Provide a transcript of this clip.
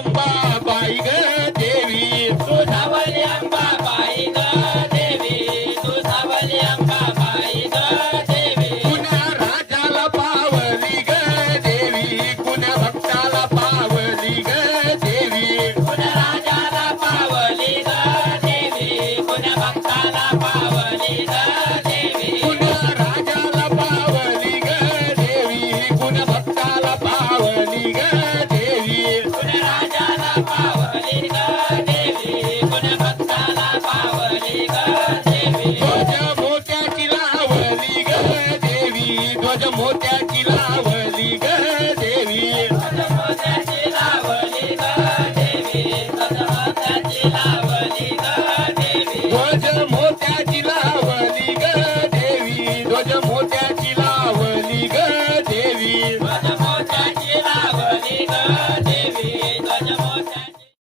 अंबाबाई ग देवी तू सावली अंबाबाई ग देवी तू सावली अंबाबाई ग देवी कुण्या राजाला पावली ग देवी कुण्या भक्ताला पावली ग देवी कुण्या राजाला पावली ग देवी कुण्या भक्ताला पावली ग देवी कुण्या राजाला पावली ग देवी कुण्या भक्ताला पावली ग देवी कुण्या राजाला पावली